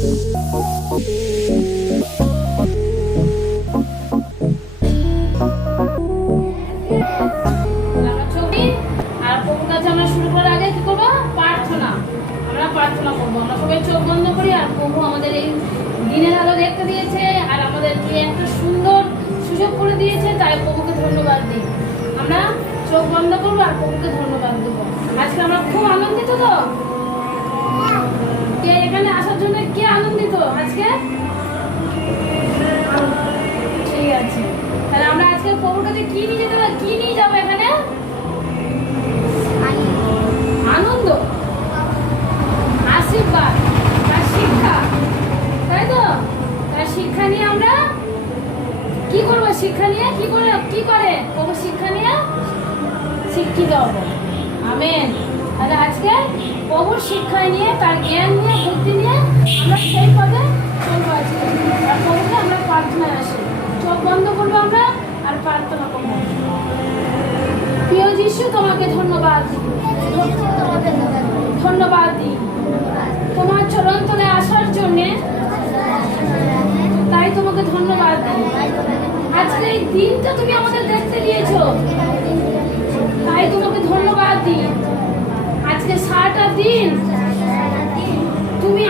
আর প্রভুর কাছে আমরা শুরু করার আগে কি করবো? প্রার্থনা। আমরা প্রার্থনা করবো। আমরা সবাই চোখ বন্ধ করি। আর প্রভু আমাদের এই দিনের আলো দেখতে দিয়েছে, আর আমাদেরকে একটা সুন্দর সুযোগ করে দিয়েছে, তাই প্রভুকে ধন্যবাদ দিই। আমরা চোখ বন্ধ করবো আর প্রভুকে ধন্যবাদ দেবো। আজকে আমরা খুব আনন্দিত। তো কে এখানে আসার জন্য কে আনন্দিত আজকে? ঠিক আছে, তাহলে আমরা আজকে প্রভুর কাছে কি নিয়ে যেতে, কি নিয়ে যাবো? এখানে আনন্দ, আশীর্বাদ, তার শিক্ষা, তাই তো? তার শিক্ষা নিয়ে আমরা কি করবো? শিক্ষা নিয়ে কি করে প্রভু শিক্ষা নিয়ে শিক্ষিত হবো। আমেন। তাহলে আজকে প্রভুর শিক্ষা নিয়ে, তার জ্ঞান নিয়ে, বুদ্ধি নিয়ে আমরা সেই পথে চলবো আজকে। আর প্রভুকে আমরা প্রার্থনায় আসি। চোখ বন্ধ করবো আমরা আর প্রার্থনা করবো। প্রিয় যিশু, তোমাকে ধন্যবাদ দিই তোমার চরণ তলে আসার জন্যে, তাই তোমাকে ধন্যবাদ দিই। আজকে এই দিনটা তুমি আমাদের দেখতে দিয়েছো, তাই তোমাকে ধন্যবাদ দিই। আজকে সারাটা দিন তুমি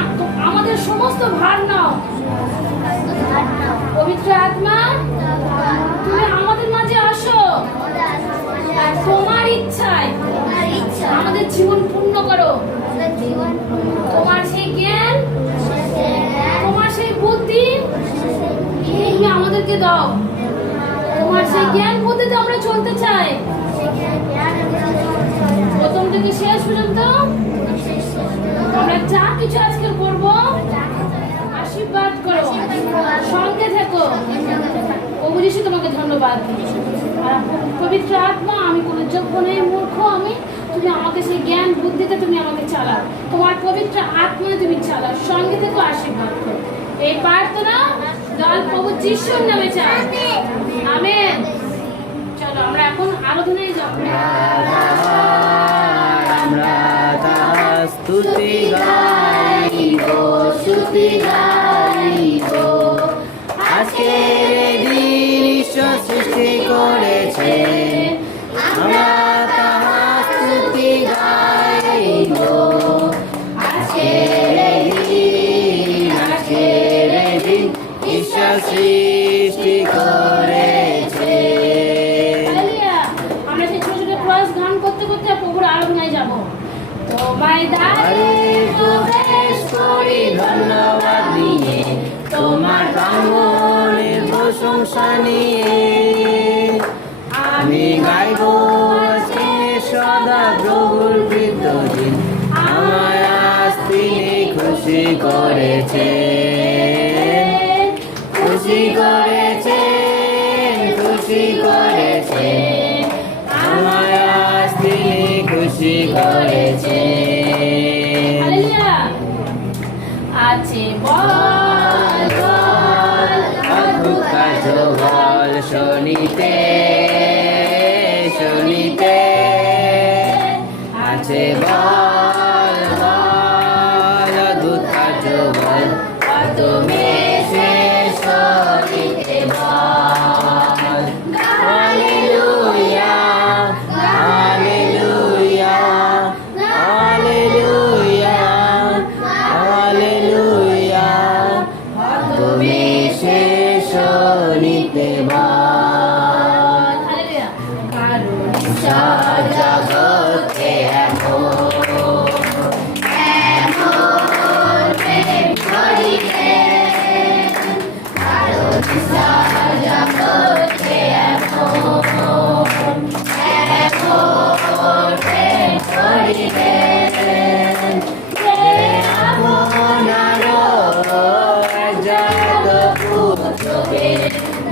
আমাদের সমস্ত ভার নাও। পবিত্র আত্মা, তুমি আমাদের মাঝে আসো আর তোমার ইচ্ছায় আমাদের জীবন পূর্ণ করো। তোমার সেই জ্ঞান, তোমার সেই বুদ্ধি তুমি আমাদেরকে দাও। তোমার সেই জ্ঞান বুদ্ধিতে আমরা চলতে চাই, প্রথম থেকে শেষ পর্যন্ত। আমরা যা কিছু আজকে করবো, আশীর্বাদ করো, সঙ্গে থেকো। প্রভু যিশু, তোমাকে ধন্যবাদ দিই। আর পবিত্র আত্মা, আমি কোনো যোগ্য নেই, মূর্খ আমি, তুমি আমাকে সেই জ্ঞান বুদ্ধিতে তুমি আমাকে চালাও। তোমার পবিত্র আত্মায় তুমি চালাও, সঙ্গে থেকো, আশীর্বাদ করো। এই প্রার্থনা দল প্রভু যিশুর নামে চাই। আমেন। চলো আমরা এখন আরাধনায় যাব। স্তুতি গাইব, স্তুতি গাইব। আজকে দিন ঈশ্বর সৃষ্টি করেছে, আমরা তাহার স্তুতি গাইব। আজকে দিন ঈশ্বর সৃষ্টি করেছে। আমরা সেই ছোট ছোট ক্রস গান করতে করতে প্রভুর আরাধনায় যাব। তোমায় দাঁড়িয়ে প্রবেশ করি ধন্যবাদ নিয়ে, তোমার প্রাঙ্গণের প্রশংসা নিয়ে। আমি গাইব আজকে সদা প্রভুর কৃত দিন, আমায় আজ তিনি খুশি করেছে, খুশি করেছে, খুশি করেছে। আমায় আজ তিনি খুশি করেছে। আছে বল বল, অদ্ভুত কার্য বল শুনিতে, শুনিতে। আছে বল বল, অদ্ভুত কার্য বল, তুমি শেষ করিতে বল। Hallelujah, hallelujah, hallelujah, hallelujah. তুমি শেষ করিতে বল। কারণ জগতে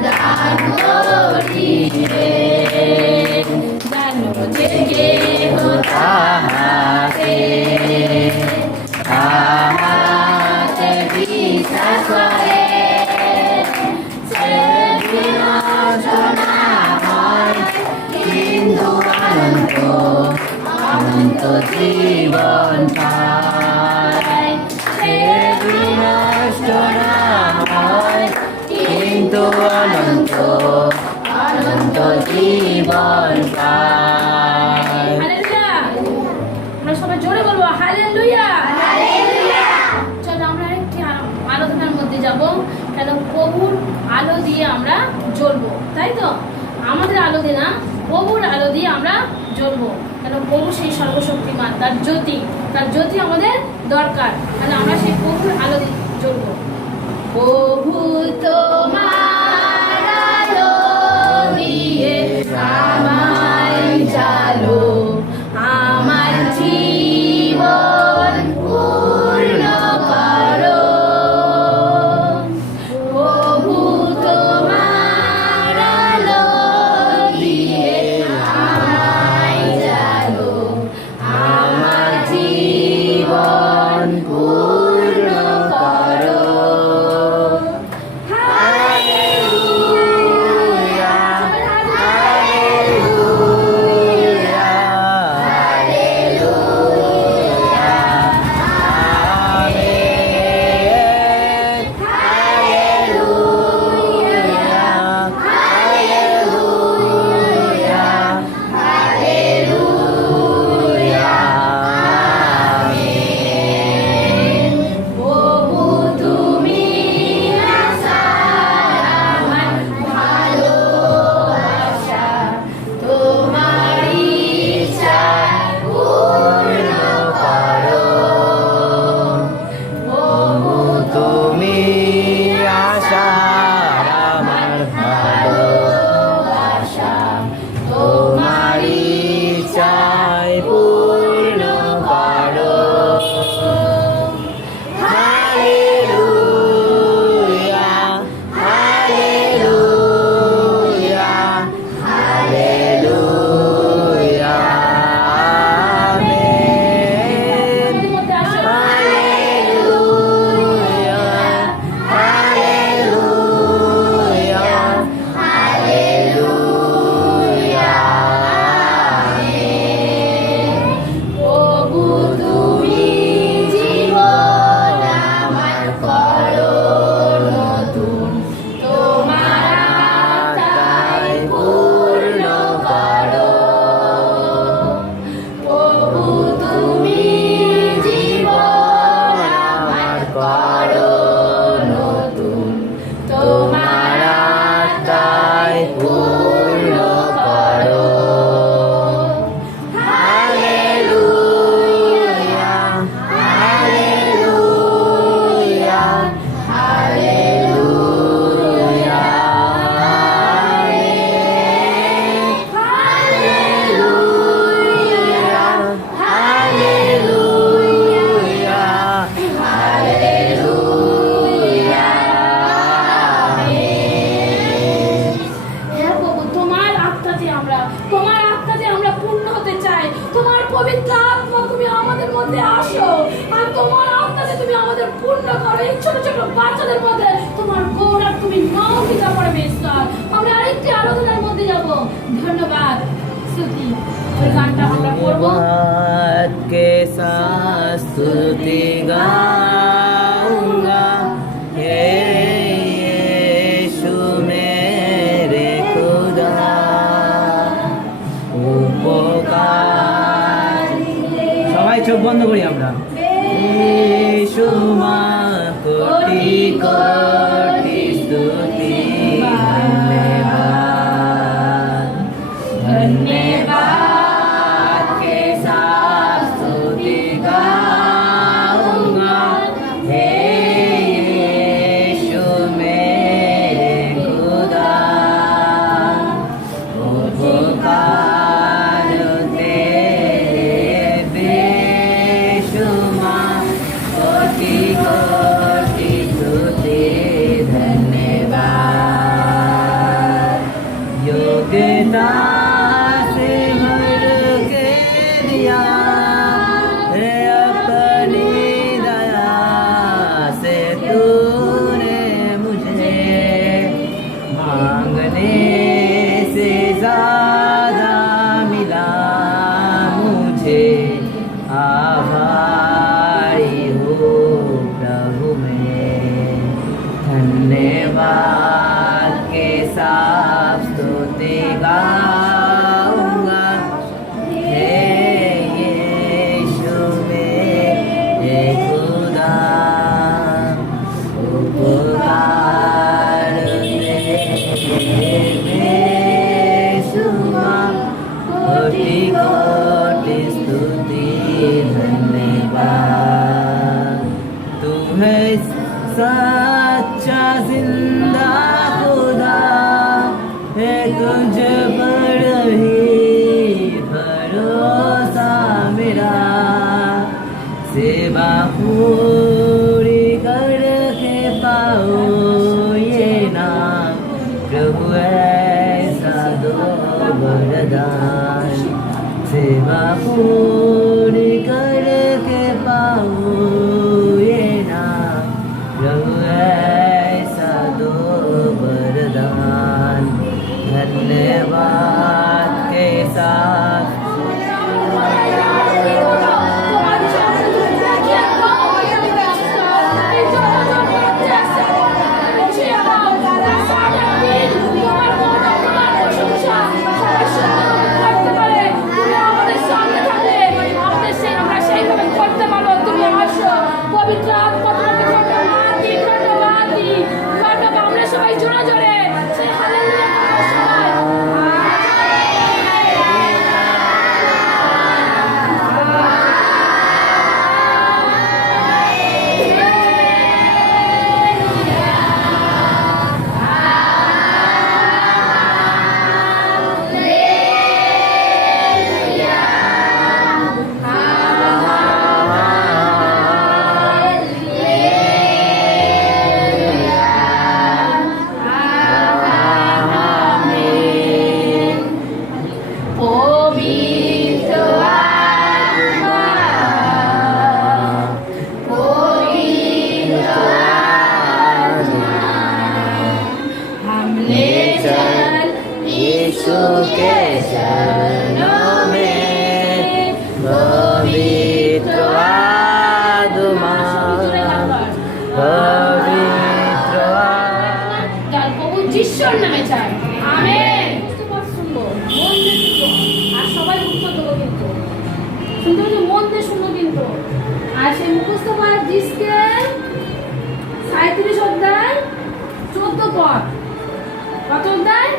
দান করিবে, দান যে তাহাতে, তাহাতে বিশ্বাস করে, সে বিনাশনা হয়, কিন্তু অনন্ত অনন্ত জীবন পায়। সে বিনাশ নষ্ট না হয়, কিন্তু অনন্ত অনন্ত জীবন পায়। হালেলুয়া। আমরা সবাই জোরে বলবো হালেলুয়া। চলো আমরা একটি আরাধনার মধ্যে যাব, কেন প্রভুর আলো দিয়ে আমরা জ্বলবো, তাই তো? আমাদের আলো দিয়ে না, প্রভুর আলো দিয়ে আমরা জ্বলবো, কেন প্রভু সেই সর্বশক্তিমান, তার জ্যোতি আমাদের দরকার, মানে আমরা সেই প্রভুর আলো দিয়ে জ্বলবো। প্রভু তোমার আলো দিয়ে আমায় জ্বালো, আমার জীবন পূর্ণ করো। প্রভু তোমার আলো দিয়ে আমায় জ্বালো, আমার জীবন পূর্ণ করো। হালেলুয়া, প্রভু তুমি আশা আমার ভালোবাসা, তোমার ইচ্ছা পূর্ণ করো। প্রভু তুমি আশা আমার ভালোবাসা, তোমার ইচ্ছায় পূর্ণ করো। Hallelujah, hallelujah, hallelujah, amen. মধ্যে আসো। Hallelujah, hallelujah, hallelujah, amen. প্রভু তুমি জীবন আমার করো নতুন, তোমার আত্মায় পূর্ণ করো। প্রভু তুমি জীবন আমার করো নতুন, তোমার আত্মায় পূর্ণ করো। Hallelujah, hallelujah, hallelujah, amen. Hallelujah, hallelujah, hallelujah, amen. হ্যাঁ প্রভু, তোমার আত্মাতে আমরা পূর্ণ হতে চাই। তোমার পবিত্র আত্মা তুমি আমাদের মধ্যে আসো, আর তোমার আত্মাতে তুমি আমাদের পূর্ণ করো। এই ছোট ছোট বাচ্চাদের মধ্যে তোমার গৌরব তুমি নৌকিতা পরমেশ্বর। আমরা আরেকটি আরাধনার মধ্যে যাব। ধন্যবাদ স্তুতি। ওই গানটা আমরা পড়বো। धन्यवाद के साथ स्तुति गाऊंगा, हे यीशु मेरे खुदा, উপকার। সবাই চোখ বন্ধ করি আমরা। यीशु মা কোটি কোটি স্তুতি, ধন্যবাদ, धन्यवाद के साथ स्तुति गाऊंगा, हे यीशु मेरे खुदा, उपकार तेरे बेशुमार, कोटि कोटि स्तुति। है सच्चा जिंदा खुदा है तुझ पर ही भरोसा मेरा सेवा पूरी करके पाओ ये नाम प्रभु ऐसा दो वरदान सेवा पूरी करके पाओ ये नाम प्रभु ऐसा दो वरदान धन्यवाद के साथ পবিত্র আত্মা তোমাকে ধন্যবাদ দিই আমরা সবাই জোরে জোরে সেই হালেলুয়া यीशु के चरणों में पवित्र आत्मा पवित्र তার প্রভু যিশুর নামে চাই আমেন শুনবো মন দিয়ে শুনবো আর সবাই উত্তর দেবো কিন্তু শুনতে হলে মন দিয়ে শুনবো কিন্তু আর সেই মুখস্থ পাঠ জিসকে 37 অধ্যায় 14 পদ কত অধ্যায়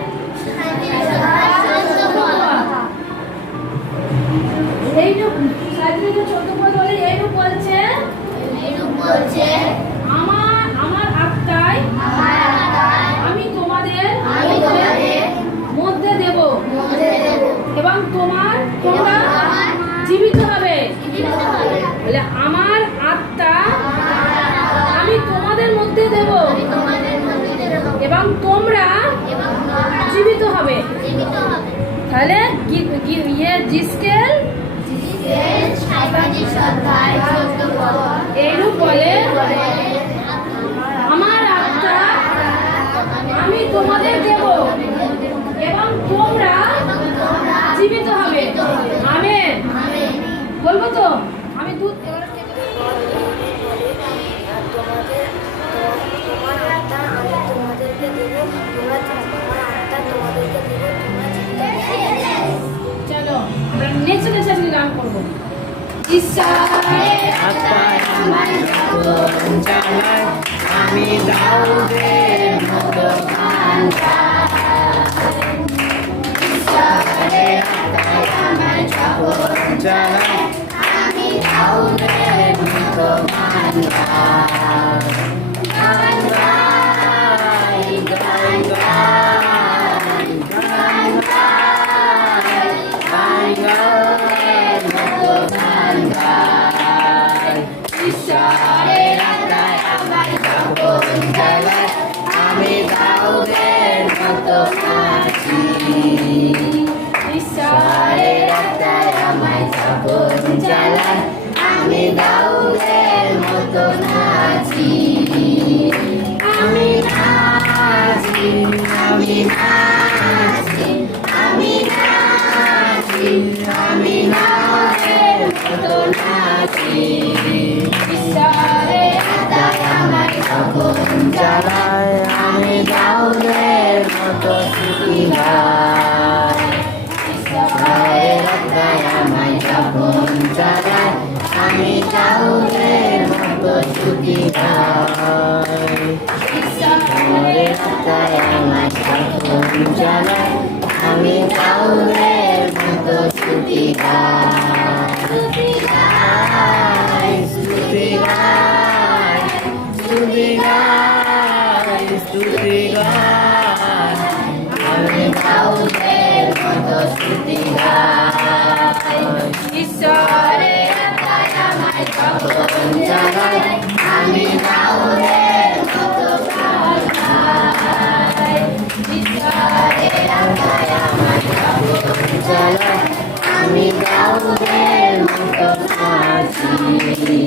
এইরূপ 37 পদ বলে এইরূপ বলছে আমার আত্মায় আমি তোমাদের মধ্যে দেব এবং তোমরা জীবিত হবে বলে আমার আত্মা আমি তোমাদের মধ্যে দেব এবং তোমরা জীবিত হবে তাহলে জিসকেল এইরূপ বলে আমার আত্মা আমি তোমাদের দেব এবং তোমরা জীবিত হবে আমেন বলবো তো আমি দুধ চলো আমরা নেচে নেচে আজকে গান করবো আমি দাউদের মতো গান চালাই আমি দাউদের মতো গান গাই গাই গাই গান গাই গাই মতো গান গাই ঈশ্বরের আত্মায় আমার যখন জ্বালায় আমি দাউদের মতো নাচি ঈশ্বরের আত্মায় আমায় যখন জ্বালায় আমি দাউদের মতো নাচি আমি নাচি আমি নাচি আমি নাচি আমি দাউদের মতো নাচি ঈশ্বরের আত্মায় আমায় যখন জ্বালায় আমি দাউদের মতো স্তুতি গাই ঈশ্বরের আত্মায় আমায় যখন জ্বালায় আমি দাউদের মতো স্তুতি গাই ঈশ্বরের আত্মায় আমায় যখন জ্বালায় আমি দাউদের মতো স্তুতি গাই স্তুতি গাই স্তুতি গাই স্তুতি গাই স্তুতি গাই আমি দাউদের মতো স্তুতি গাই ঈশ্বরের আত্মায় আমায় যখন চালায় আমি দাউদের মতো গান গাই ঈশ্বরের আত্মায় আমায় যখন চালায় আমি দাউদের মতো নাচি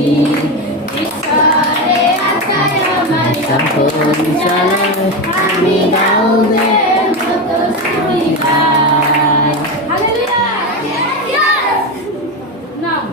ঈশ্বরের আত্মায় আমায় যখন চালায় আমি দাউদের মতো স্তুতি গাই হালেলুয়া নাম